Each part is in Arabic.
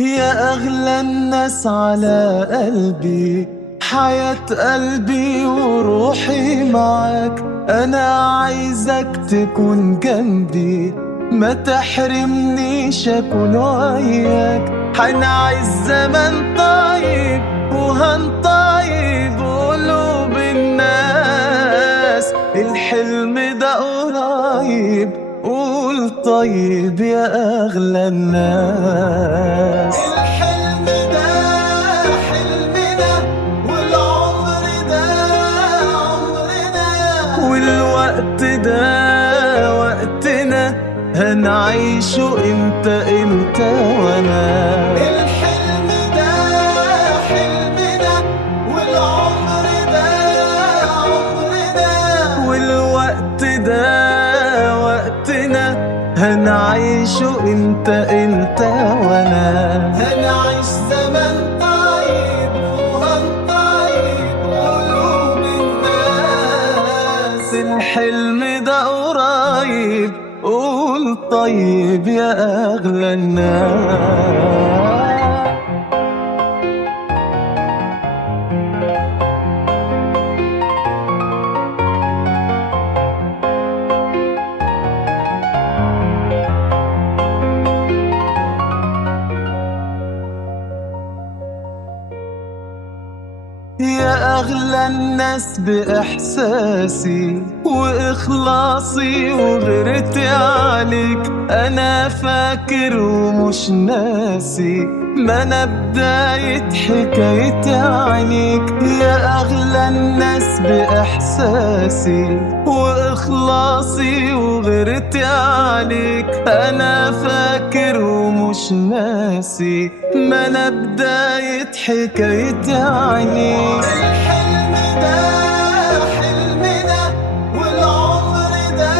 يا أغلى الناس على قلبي، حياة قلبي وروحي معاك. أنا عايزك تكون جنبي، ما تحرمنيش أكون وياك. حنعيش زمن طيب وهنطيب قلوب الناس. الحلم ده قريب، قول طيب يا أغلى الناس. الحلم ده حلمنا، والعمر ده عمرنا، والوقت ده وقتنا، هنعيشه انت وانا. الحلم ده حلمنا، والعمر ده عمرنا، والوقت ده وقتنا، هنعيشه انت وانا. هنعيش زمن طيب وهنطيب قلوب الناس. الحلم ده قريب، قول طيب يا أغلى الناس. يا أغلى الناس بإحساسي وإخلاصي وغيرتي عليك. أنا فاكر ومش ناسي، ما أنا بداية حكايتي عنيك. يا أغلى الناس بإحساسي وإخلاصي وغيرتي عليك. أنا فاكر ومش ناسي، ما أنا بداية حكايتي عنيك. الحلم ده حلمنا، والعمر ده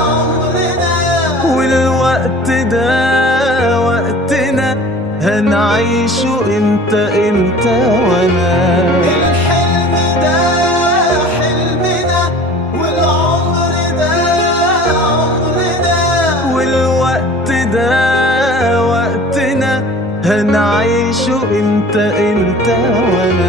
عمرنا، والوقت ده وقتنا، هنعيشه انت وانا. الحلم ده حلمنا، والعمر ده عمرنا، والوقت ده وقتنا، هنعيشه انت وانا.